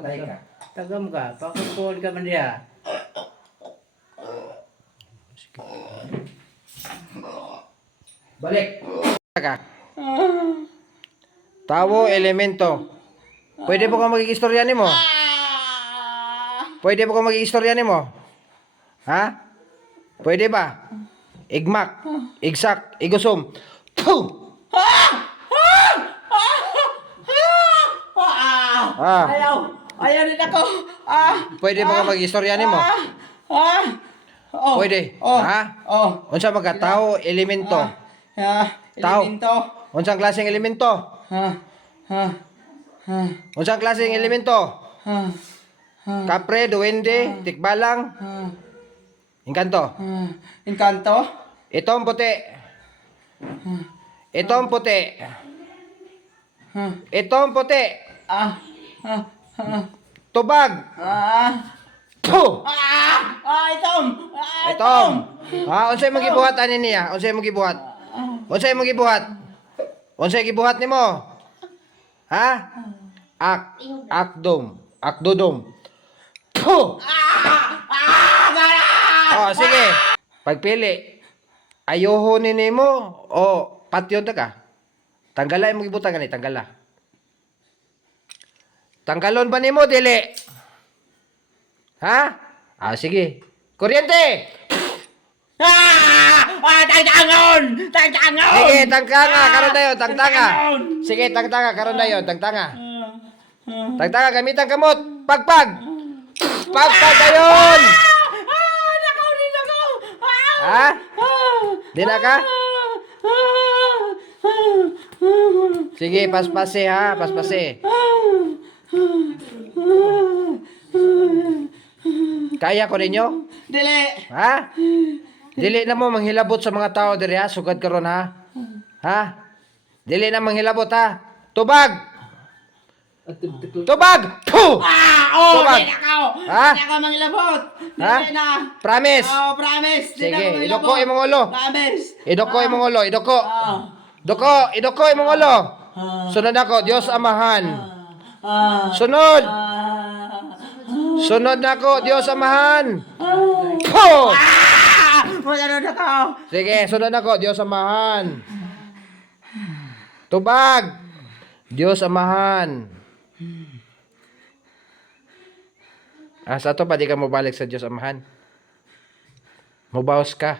tayo ka. Tagam ka. Pakukuhan ka man diya. Balik. Ka. Tawo, elemento. Pwede po ka mag-istorya nimo? Pwede po ka mag-istorya nimo? Ha? Pwede ba? Igmak, igsak, igusom. Puh! Ayaw! Ayaw din ako! Pwede ba ka mag-istorya nimo? Oh. Pwede. Oh. Ha? Oh. Unsa mga tao, elemento? Tao. Elemento. Unsang klaseng elemento? Unsang klaseng elemento? Kapre, duwende, tikbalang, engkanto. Encanto. Itong puti. Itong puti. Itong puti. Tubag. Puh! Itom. Itong. Ha, unsay mo gibuhat ani niya? Unsay mo gibuhat? Unsay mo gibuhat? Unsay gibuhat nimo? Ha? Akdom. Akdodom. Puh! Oh, sige. Pagpili. Ayoho ni nimo o patyon ta ka? Tanggala mo gibutang gani, tanggala. Tanggalon ba nimo dili? Ha? Sige. Kuryente. Tagtangon! Tagtangon! Sige, tangtanga, karon dayon, tangtanga. Sige, tangtanga, karon dayon, tangtanga. Tangtanga gamitan kamot. Pagpag. Pagpag dayon. Nakaw din ako! Ha? Di na ka? Sige, paspase ha, paspase. Kaya ko ninyo? Dili! Ha? Dili na mo manghilabot sa mga tao diri ha, sugad karon ha. Ha? Dili na manghilabot ha. Tubag. Tubag. Puh! Tubag. Dili ako! Ha? Dili ako manglabot! Ha? Dili na! Promise. Promise! Dili Sige, ako idoko manglabot. imong ulo. Promise! Idoko imong ulo, idoko. Idoko imong ulo. Sunod ako, Dios Amahan. Sunod. Sunod nako, Dios Amahan. Puh! Masyado na ako! Sige, sunod ako, Dios Amahan. Tubag. Dios Amahan. Sa to pa di ka mabalik sa Dios Amahan. Mubawas ka.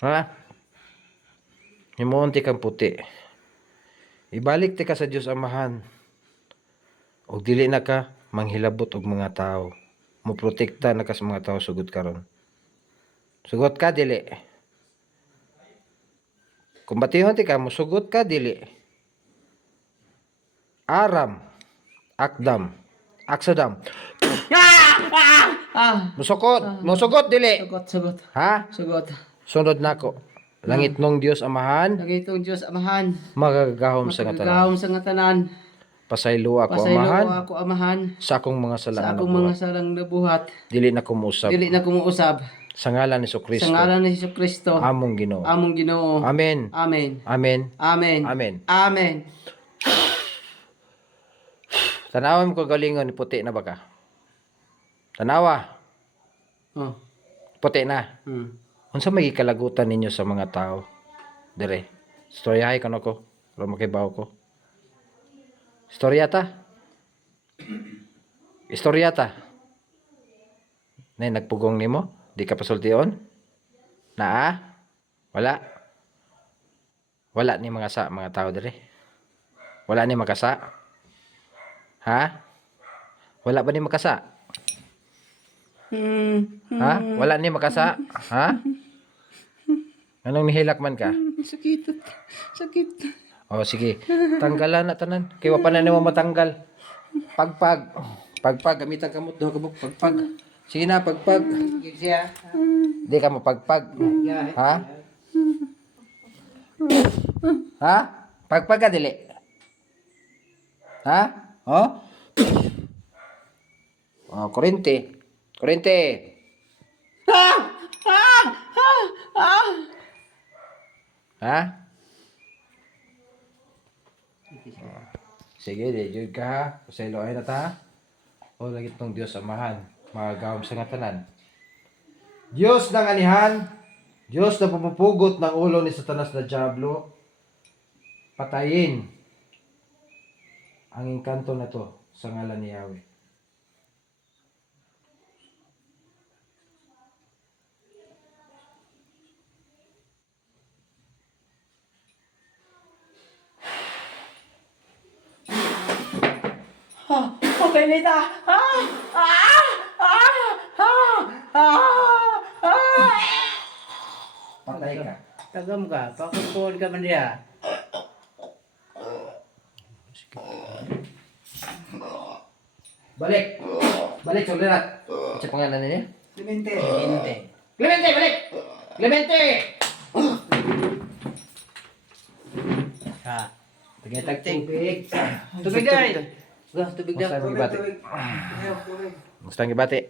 Ha? Himunti kang puti. Ibalik ti ka sa Dios Amahan. Og dili na ka manghilabot og mga tao. Moprotekta na ka sa mga tao sugod karon. Sugot ka dili. Kung batihon ti ka mosugot ka dili. Aram, akdam, aksadam. Musugot dili. Sugot. Ha? Sugot. Sunod nako. Langit nung Dios Amahan, Nagitong Diyos Amahan. magagahom sa nga tanan. Magagahom sa nga tanan. Pasaylo ako Pasaylo Amahan ako Amahan. sa akong mga Sa salaan akong na mga buhat. salang nabuhat. Dili na kumusab. Dili na kumuusab. Sa ngalan ni Kristo. Sa ngalan ni Hesus Kristo. Among Ginoo. Among Ginoo. Amen. Amen. Amen. Amen. Amen. Amen. Tanawa mo ko galingon ni puti na ba ka? Tanawa. Oh. Puti na. Unsa may kalagutan ninyo sa mga tao? Dire. Storyahay ko ko. Pero makibaw ko. Storyata. Istoryata. Nay nagpugong nimo? Di ka pasultion? Naa? Wala. Wala ni mga tao dire. Wala ni makasa. Ha? Wala ba ni makasa? Ha? Wala ni makasa? Ha? Anong nihilak man ka? Sakit. Sakit. O sige, tanggalan na tanan. Kaya wa pa na nimo matanggal. Pagpag. Pagpag, gamitan ka mo. Pagpag. Sige na, pagpag. Di ka mo pagpag. Ha? Ha? Pagpag ka dili. Ha? Oh? Oh, kurente. Kurente. Ha? Sige, di jud ka ha. Pasaylo ay na ta. o lagi tong Dios Amahan, magagawom sa nga tanan. Diyos ng anihan, Diyos na pumupugot ng ulo ni Satanas na Diablo, patayin ang engkanto na to sa ngalan ni Yahweh. Oh, Benita! Patay ka. Tagam ka, pakukuhol ka man diya. Balik! Balik, sulirat! Sa pangalan niya? Clemente. Clemente, balik! Clemente! Ha. Tagaytag tubig. Tubig day. Tubig day. Musta ang gibati? Musta ang gibati?